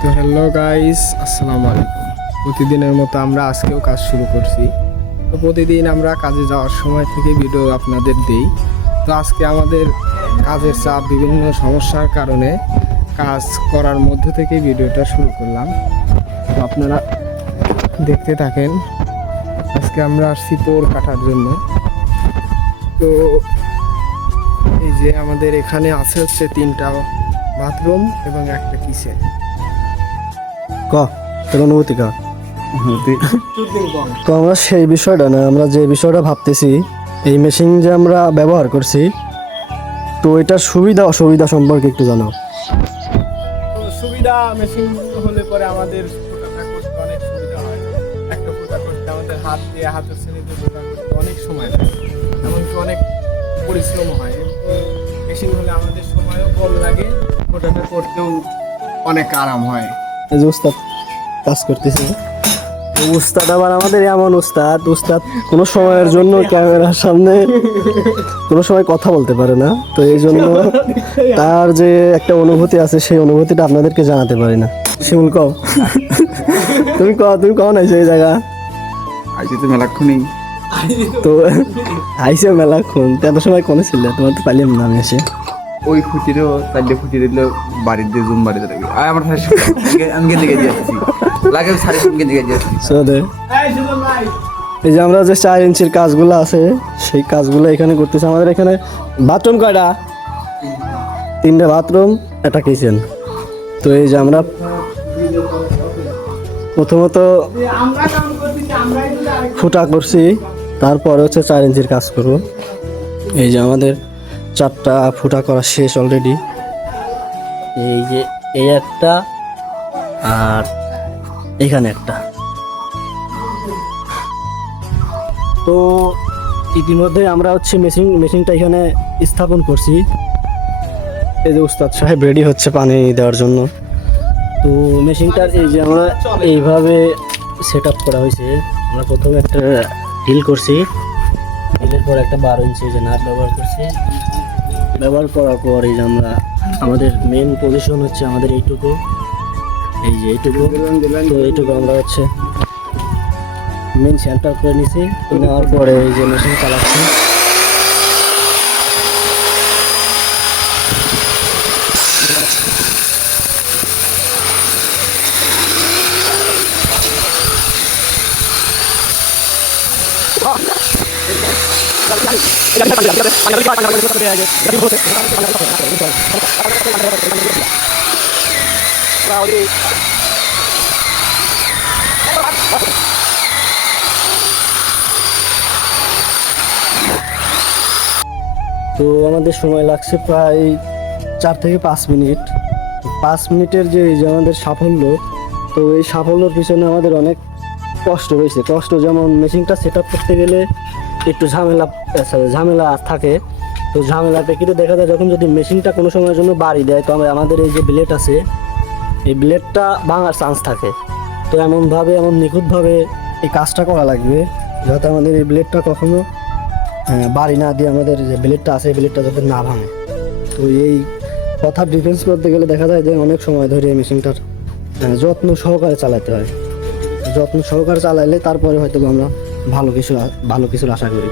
তো hello guys, আসসালামু আলাইকুম। প্রতিদিনের মতো আমরা আজকেও কাজ শুরু করছি। তো প্রতিদিন আমরা কাজে যাওয়ার সময় থেকে ভিডিও আপনাদের দেই। তো আজকে আমাদের কাজের চাপ, বিভিন্ন সমস্যার কারণে কাজ করার মধ্য থেকে ভিডিওটা শুরু করলাম। তো আপনারা দেখতে থাকেন। আজকে আমরা আসছি পোর কাটার জন্য। তো এই যে আমাদের এখানে আছে হচ্ছে 3টা বাথরুম এবং একটা কিচেন। তোর অনুভূতি কা তো আমরা সেই বিষয়টা না, আমরা যে বিষয়টা ভাবতেছি এই মেশিন যে আমরা ব্যবহার করছি, তো এটার সুবিধা অসুবিধা সম্পর্কে একটু জানাও। তো সুবিধা, মেশিন হলে পরে আমাদের ফোটাটা করতে অনেক সুবিধা হয়। একটা ফোটা করতে আমাদের হাত দিয়ে, হাতের ছেলেতে ফোটা করতে অনেক সময় লাগে, এমনকি অনেক পরিশ্রম হয়। মেশিন হলে আমাদের সময়ও কম লাগে, ফোটাটা করতেও অনেক আরাম হয়। এই যে উস্তাদ কাজ করতেছি, উস্তাদ আবার আমাদের এমন উস্তাদ কোনো সময়ের জন্য ক্যামেরার সামনে কোনো সময় কথা বলতে পারে না। তো এই জন্য তার যে একটা অনুভূতি আছে, সেই অনুভূতিটা আপনাদেরকে জানাতে পারি না। শিমুল কও, তুমি কও নাই সেই জায়গা আইতে তো মেলাক্ষণই তো আইসে মেলাক্ষণ, এত সময় কোনে ছিল? তোমার তো পাইলাম না আমি এসে। ওই খুঁটিরও 4টে খুঁটি দিলে বাড়ির দিয়ে জুম বাড়িতে লাগে। আর আমার আমি গেঁদে গেঁদে যাচ্ছি, লাগে 3.5 গেঁদে গেঁদে যাচ্ছি। সোদে এই যে আমরা যে 4 ইঞ্চির কাজগুলো আছে, সেই কাজগুলো এখানে করতেছি। আমাদের এখানে বাথরুম কয়টা? 3টে বাথরুম, একটা কিচেন। তো এই যে আমরা প্রথমত ফুটা করছি, তারপরে হচ্ছে 4 ইঞ্চির কাজ করব। এই যে আমাদের 4টা ফুটা করা শেষ অলরেডি। এই যে এই একটা, আর এখানে একটা। তো ইতিমধ্যে আমরা হচ্ছে মেশিনটা এখানে স্থাপন করছি। এই যে উস্তাদ সাহেব রেডি হচ্ছে পানি দেওয়ার জন্য। তো মেশিনটার এই যে আমরা এইভাবে সেট আপ করা হয়েছে। আমরা প্রথমে একটা ডিল করছি, ডিলের পর একটা 12 ইঞ্চি যে নাট ব্যবহার করছি। ব্যবহার করার পর এই যে আমরা আমাদের মেন পজিশন হচ্ছে আমাদের এইটুকু, এই যে এইটুকু। তো এইটুকু আমরা হচ্ছে মেন সেন্টার করে নিছি। নেওয়ার পরে এই যে মেশিন চালাচ্ছি। তো আমাদের সময় লাগছে প্রায় 4 থেকে 5 মিনিট। 5 মিনিটের যে এই যে আমাদের সাফল্য, তো এই সাফল্যের পিছনে আমাদের অনেক কষ্ট হয়েছে। কষ্ট যেমন মেশিনটা সেট আপ করতে গেলে একটু ঝামেলা থাকে। তো ঝামেলাতে কিন্তু দেখা যায় যখন যদি মেশিনটা কোনো সময়ের জন্য বাড়ি দেয়, তো আমাদের এই যে ব্লেড আছে, এই ব্লেডটা ভাঙার চান্স থাকে। তো এমন নিখুঁতভাবে এই কাজটা করা লাগবে যাতে আমাদের এই ব্লেডটা কখনো বাড়ি না দিয়ে আমাদের যে ব্লেডটা আছে, এই ব্লেডটা যাতে না ভাঙে। তো এই কথা ডিফেন্স করতে গেলে দেখা যায় যে অনেক সময় ধরে এই মেশিনটার যত্ন সহকারে চালাতে হয়। যত্ন সহকারে চালাইলে তারপরে হয়তো আমরা ভালো কিছুর আশা করি।